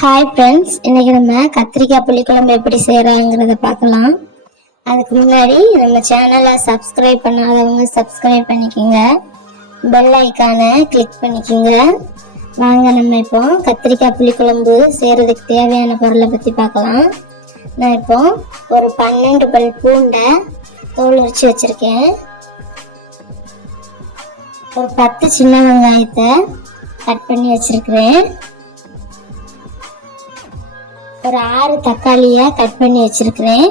Hi friends, இன்னைக்கு நம்ம கத்திரிக்காய் புளிக்குழம்பு எப்படி செய்யறாங்கிறத பார்க்கலாம். அதுக்கு முன்னாடி நம்ம சேனலை சப்ஸ்கிரைப் பண்ணாதவங்க சப்ஸ்கிரைப் பண்ணிக்கோங்க, பெல் ஐக்கானை கிளிக் பண்ணிக்கோங்க. வாங்க நம்ம இப்போ கத்திரிக்காய் புளிக்குழம்பு செய்யறதுக்கு தேவையான பொருளை பற்றி பார்க்கலாம். நான் இப்போ ஒரு 12 பல் பூண்டை தோல் உரிச்சு வச்சிருக்கேன். ஒரு 10 சின்ன வெங்காயத்தை கட் பண்ணி வச்சிருக்கிறேன். ஒரு 6 தக்காளியை கட் பண்ணி வச்சிருக்கிறேன்.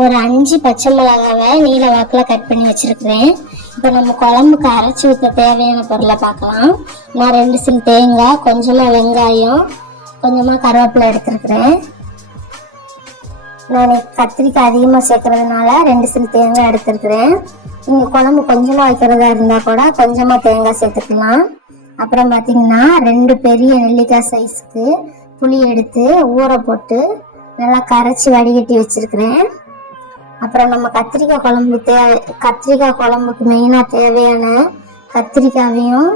ஒரு 5 பச்சை மிளகாவை நீல வாக்கில் கட் பண்ணி வச்சிருக்கிறேன். இப்போ நம்ம குழம்புக்கு அரைச்சி ஊற்ற தேவையான பொருளை பார்க்கலாம். நான் 2 சில் தேங்காய், கொஞ்சமாக வெங்காயம், கொஞ்சமாக கருவேப்பிலை எடுத்துருக்கிறேன். நான் கத்திரிக்காய் அதிகமாக சேர்க்கறதுனால 2 சில் தேங்காய் எடுத்துருக்கிறேன். நீங்கள் குழம்பு கொஞ்சமாக வைக்கிறதா இருந்தால் கூட கொஞ்சமாக தேங்காய் சேர்த்துக்கலாம். அப்புறம் பார்த்தீங்கன்னா 2 பெரிய நெல்லிக்காய் சைஸுக்கு புளி எடுத்து ஊற போட்டு நல்லா கரைச்சி வடிகட்டி வச்சிருக்கிறேன். அப்புறம் நம்ம கத்திரிக்காய் குழம்புக்கு மெயினாக தேவையான கத்திரிக்காவையும்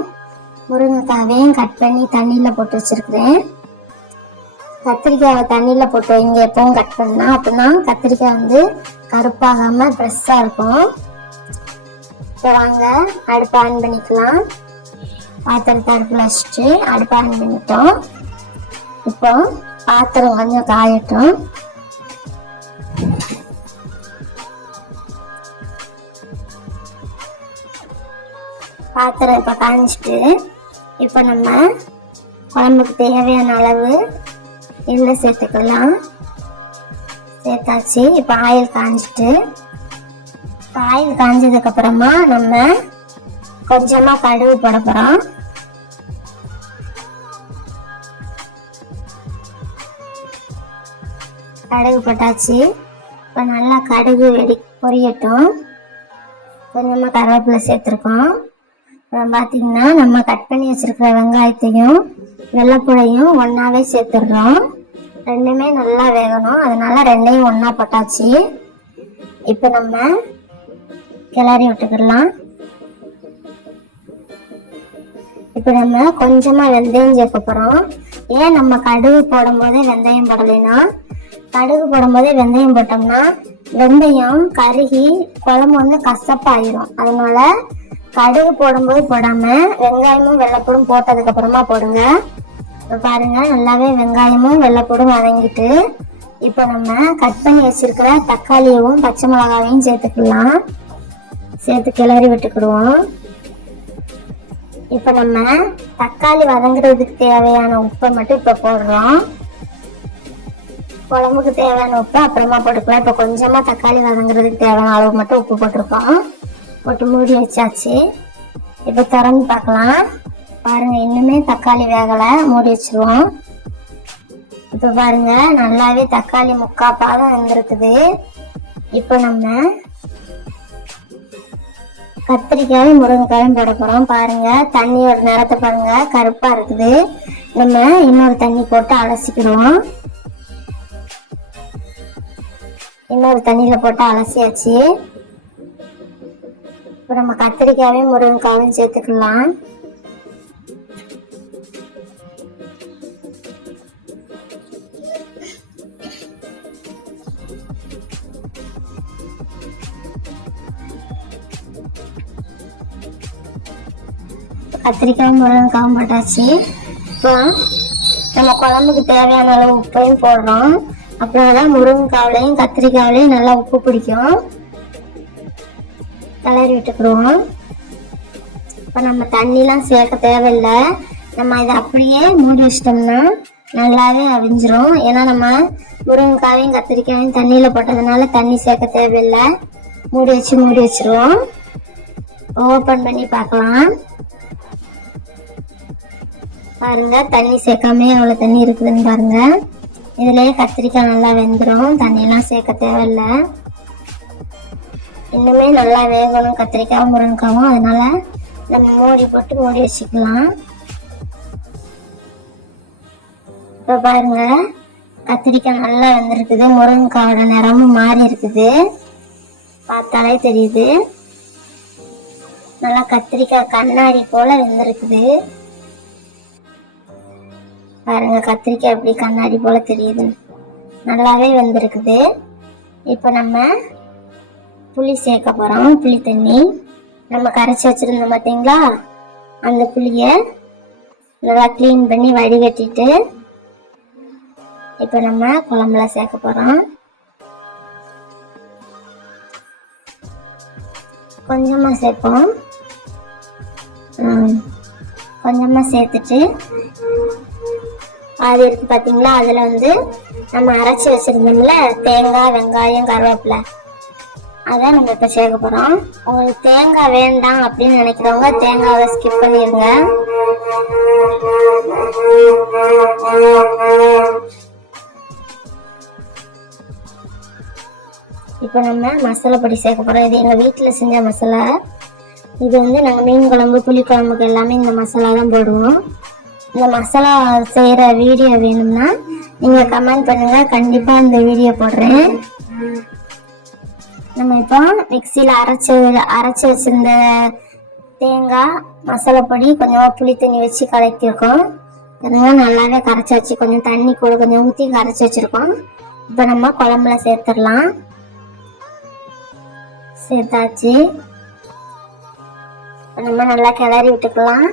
முருங்கைக்காவையும் கட் பண்ணி தண்ணியில் போட்டு வச்சிருக்கிறேன். கத்திரிக்காவை தண்ணியில் போட்டு வைங்க எப்பவும் கட் பண்ணால், அப்படின்னா கத்திரிக்காய் வந்து கருப்பாகாமல் ஃப்ரெஷ்ஷாக இருக்கும். இப்போ வாங்க அடுப்பு ஆன் பண்ணிக்கலாம். பாத்திரத்தை அடுப்பில் வச்சுட்டு அடுப்பு ஆன் பண்ணிட்டோம். இப்போ பாத்திரம் கொஞ்சம் காயட்டும். பாத்திரம் இப்போ காய்ஞ்சிட்டு இப்போ நம்ம குழம்புக்கு தேவையான அளவு எண்ணெய் சேர்த்துக்கலாம். சேர்த்தாச்சு. இப்போ ஆயில் காய்ஞ்சிட்டு, இப்போ ஆயில் காய்ஞ்சதுக்கு அப்புறமா நம்ம கொஞ்சமாக கடுகு போட போகிறோம். கடுகு போட்டாச்சு. இப்போ நல்லா கடுகு பொரியட்டும். கொஞ்சமாக கருவேப்பிலை சேர்த்துருக்கோம். அப்புறம் பார்த்தீங்கன்னா நம்ம கட் பண்ணி வச்சுருக்கிற வெங்காயத்தையும் வெள்ளைப்பூடையும் ஒன்றாவே சேர்த்துடுறோம். ரெண்டுமே நல்லா வேகணும், அதனால ரெண்டையும் ஒன்றா போட்டாச்சு. இப்போ நம்ம கிளறி விட்டுக்கிடலாம். இப்போ நம்ம கொஞ்சமாக வெந்தயம் சேர்க்க போகிறோம். ஏன் நம்ம கடுகு போடும்போதே வெந்தயம் போடலைன்னா, கடுகு போடும்போதே வெந்தயம் போட்டோம்னா வெந்தயம் கருகி குழம்பு வந்து கசப்பாயிரும். அதனால கடுகு போடும்போது போடாம வெங்காயமும் வெள்ளைப்பூடும் போட்டதுக்கு அப்புறமா போடுங்க. இப்போ பாருங்க, நல்லாவே வெங்காயமும் வெள்ளைப்பூடும் வதங்கிட்டு இப்போ நம்ம கட் பண்ணி வச்சிருக்கிற தக்காளியவும் பச்சை மிளகாவையும் சேர்த்துக்கலாம். சேர்த்து கிளறி விட்டுக்கிடுவோம். இப்போ நம்ம தக்காளி வதங்குறதுக்கு தேவையான உப்பை மட்டும் இப்போ போடுறோம். குழம்புக்கு தேவையான உப்பு அப்புறமா போட்டுக்கலாம். இப்போ கொஞ்சமாக தக்காளி வதங்குறதுக்கு தேவையான அளவு மட்டும் உப்பு போட்டிருக்கோம். போட்டு மூடி வச்சாச்சு. இப்போ திறந்து பார்க்கலாம். பாருங்க, இன்னுமே தக்காளி வேகலை. மூடி வச்சிருவோம். இப்போ பாருங்க, நல்லாவே தக்காளி முக்கால் பாகம் வெந்திருக்குது. இப்போ நம்ம கத்திரிக்காயும் முருங்கைக்காயும் போட போகிறோம். பாருங்க, தண்ணியோட நிறத்தை பாருங்க, கருப்பாக இருக்குது. நம்ம இன்னொரு தண்ணி போட்டு அலசிக்கிடுவோம். இன்னொரு தண்ணியில் போட்டு அலசியாச்சு. இப்போ நம்ம கத்திரிக்காயும் முருங்கைக்காயும் சேர்த்துக்கலாம். கத்திரிக்காயும் முருங்கைக்காயும் போட்டாச்சு. இப்போ நம்ம குழம்புக்கு தேவையான அளவு உப்பையும் போடுறோம். அப்புறம் தான் முருங்கைக்காவிலையும் கத்திரிக்காவிலையும் நல்லா உப்பு பிடிக்கும். கிளறி விட்டுக்கிடுவோம். இப்போ நம்ம தண்ணிலாம் சேர்க்க தேவையில்லை. நம்ம இதை அப்படியே மூடி வச்சிட்டோம்னா நல்லாவே அவிஞ்சிரும். ஏன்னா நம்ம முருங்கைக்காயும் கத்திரிக்காயும் தண்ணியில் போட்டதுனால தண்ணி சேர்க்க தேவையில்லை. மூடி வச்சிருவோம். ஓப்பன் பண்ணி பார்க்கலாம். பாருங்க, தண்ணி சேர்க்காமே எவ்வளோ தண்ணி இருக்குதுன்னு பாருங்க. இதுலேயே கத்திரிக்காய் நல்லா வெந்துடும், தண்ணியெல்லாம் சேர்க்க தேவையில்லை. இன்னுமே நல்லா வேகணும் கத்திரிக்காயும் முருங்கைக்காயும், அதனால நம்ம மூடி போட்டு மூடி வச்சுக்கலாம். இப்போ பாருங்க, கத்திரிக்காய் நல்லா வெந்திருக்குது. முருங்கைக்காயோட நிறமும் மாறி இருக்குது, பார்த்தாலே தெரியுது. நல்லா கத்திரிக்காய் கண்ணாடி போல வெந்திருக்குது. பாருங்க, கத்திரிக்காய் எப்படி கண்ணாடி போல தெரியுது, நல்லாவே வந்திருக்குது. இப்போ நம்ம புளி சேர்க்க போறோம். புளி தண்ணி நம்ம கரைச்சி வச்சிருந்தோம் பார்த்தீங்களா, அந்த புளியை நல்லா க்ளீன் பண்ணி வடிகட்டிட்டு இப்போ நம்ம குழம்புல சேர்க்க போறோம். கொஞ்சமா சேர்ப்போம். கொஞ்சமா சேர்த்துட்டு அது இருக்கு பார்த்தீங்களா, அதில் வந்து நம்ம அரைச்சி வச்சிருந்தோம்ல தேங்காய், வெங்காயம், கருவேப்பிலை, அதை நம்ம இப்போ சேர்க்க போகிறோம். உங்களுக்கு தேங்காய் வேண்டாம் அப்படின்னு நினைக்கிறவங்க தேங்காவை ஸ்கிப் பண்ணிடுங்க. இப்போ நம்ம மசாலா பொடி சேர்க்க போகிறோம். இது எங்கள் வீட்டில் செஞ்ச மசாலா. இது வந்து நாங்கள் மீன் குழம்பு, புளி குழம்புக்கு எல்லாமே இந்த மசாலா தான் போடுவோம். இந்த மசாலா செய்கிற வீடியோ வேணும்னா நீங்கள் கமெண்ட் பண்ணுங்கள், கண்டிப்பாக இந்த வீடியோ போடுறேன். நம்ம இப்போ மிக்சியில் அரைச்சி வச்சிருந்த தேங்காய், மசாலா பொடி, கொஞ்சமாக புளி தண்ணி வச்சு கலக்கியிருக்கோம். அதெல்லாம் நல்லாவே கரைச்சி வச்சு கொஞ்சம் தண்ணி கூட கொஞ்சம் ஊற்றி கரைச்சி வச்சுருக்கோம். இப்போ நம்ம குழம்புல சேர்த்துடலாம். சேர்த்தாச்சு. நம்ம நல்லா கிளறி விட்டுக்கலாம்.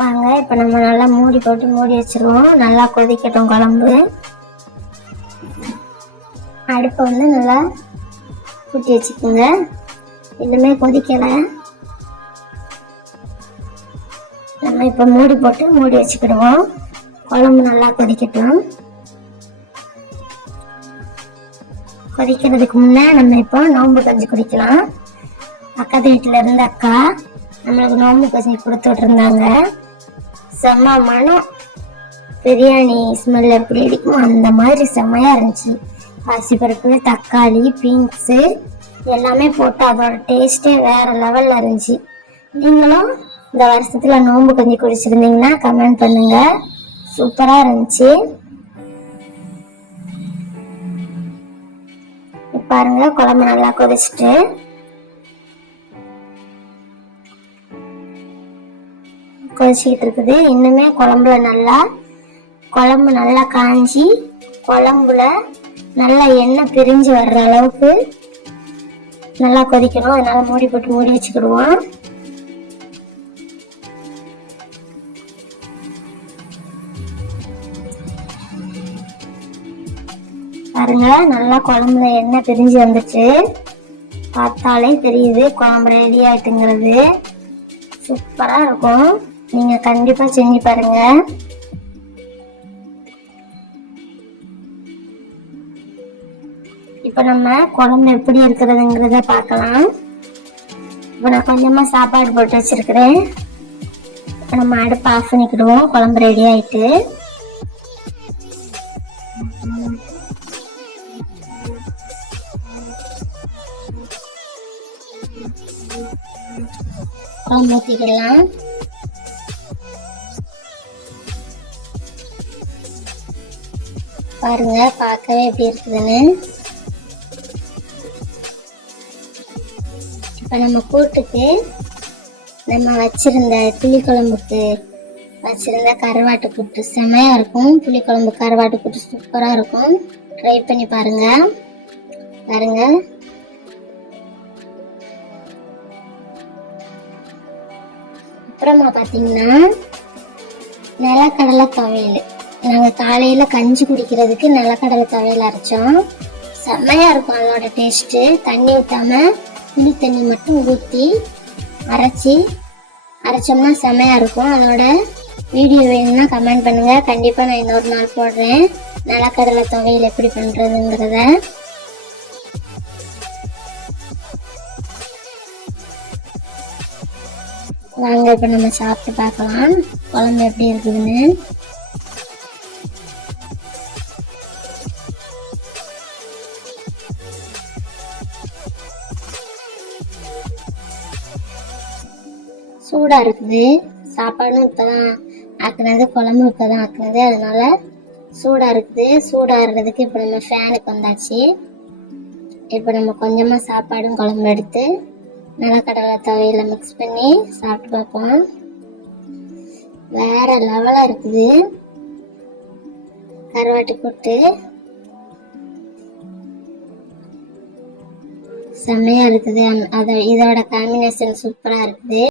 வாங்க, இப்போ நம்ம நல்லா மூடி போட்டு மூடி வச்சிருவோம். நல்லா கொதிக்கட்டும் குழம்பு. அடுப்பை வந்து நல்லா கூட்டி வச்சுக்கோங்க. இன்னுமே கொதிக்கலை. நம்ம இப்போ மூடி போட்டு மூடி வச்சுக்கிடுவோம். குழம்பு நல்லா கொதிக்கட்டும். கொதிக்கிறதுக்கு முன்னே நம்ம இப்போ நோம்பு கஞ்சி குடிக்கலாம். பக்கத்து வீட்டில் இருந்த அக்கா நம்மளுக்கு நோம்பு கஞ்சி கொடுத்துட்டு இருந்தாங்க. செம்ம மனம், பிரியாணி ஸ்மெல் எப்படி இருக்கும் அந்த மாதிரி செம்மையா இருந்துச்சு. பாசிப்பருப்பு, தக்காளி, பீன்ஸு எல்லாமே போட்டு அதோட டேஸ்டே வேற லெவல்ல இருந்துச்சு. நீங்களும் இந்த வருஷத்துல நோம்பு கஞ்சி குடிச்சிருந்தீங்கன்னா கமெண்ட் பண்ணுங்க. சூப்பரா இருந்துச்சு. பாருங்க, குழம்பு நல்லா கொதிச்சுட்டு கொதிச்சுக்கிட்டு இருக்குது. இன்னுமே குழம்பு நல்லா காஞ்சி குழம்புல நல்லா எண்ணெய் பிரிஞ்சு வர்ற அளவுக்கு நல்லா கொதிக்கணும். அதனால மூடி போட்டு மூடி வச்சுக்கிடுவோம். பாருங்க, நல்லா குழம்புல எண்ணெய் பிரிஞ்சு வந்துச்சு. பார்த்தாலே தெரியுது குழம்பு ரெடி ஆயிட்டுங்கிறது. சூப்பரா இருக்கும். நீங்க கண்டிப்பா செஞ்சு பாருங்க. இப்ப நம்ம குழம்பு எப்படி இருக்கிறதுங்கிறத பார்க்கலாம். இப்ப நான் கொஞ்சமா சாப்பாடு போட்டு வச்சிருக்கிறேன். நம்ம அடுப்பு ஆஃப் பண்ணிக்கிடுவோம். குழம்பு ரெடி ஆயிட்டு. குழம்பு ஊற்றிக்கிடலாம். பாருங்க, பார்க்கவே எப்படி இருக்குதுன்னு. இப்போ நம்ம கூட்டுக்கு நம்ம வச்சிருந்த புளிக்குழம்புக்கு வச்சிருந்த கருவாட்டு கூட்டு செமையா இருக்கும். புளிக்குழம்பு கருவாட்டு கூட்டு சூப்பரா இருக்கும். ட்ரை பண்ணி பாருங்க. பாருங்க, அப்புறமா பார்த்தீங்கன்னா நிலக்கடலை துவையல். நாங்கள் காலையில் கஞ்சி குடிக்கிறதுக்கு நிலக்கடலை துவையல் அரைச்சோம். செம்மையாக இருக்கும் அதோட டேஸ்ட்டு. தண்ணி ஊற்றாமல் புளி தண்ணி மட்டும் ஊற்றி அரைச்சோம்னா செம்மையாக இருக்கும். அதோட வீடியோ வேணும்னா கமெண்ட் பண்ணுங்கள். கண்டிப்பாக நான் இன்னொரு நாள் போடுறேன் நிலக்கடலை துவையல் எப்படி பண்ணுறதுங்கிறத. வாங்க, இப்போ நம்ம சாப்பிட்டு பார்க்கலாம் குழம்பு எப்படி இருக்குதுன்னு. சூடா இருக்குது. சாப்பாடும் இப்பதான் ஆக்குனது, குழம்பு இப்பதான் ஆக்குனது, அதனால சூடா இருக்குது. சூடாடுறதுக்கு இப்போ நம்ம ஃபேனுக்கு வந்தாச்சு. இப்போ நம்ம கொஞ்சமா சாப்பாடும் குழம்பு எடுத்து நிலக்கடலை துவையில மிக்ஸ் பண்ணி சாப்பிட்டு பார்ப்போம். வேற லெவலா இருக்குது. கருவாட்டு கூட்டு செம்மையா இருக்குது. இதோட காம்பினேஷன் சூப்பரா இருக்குது.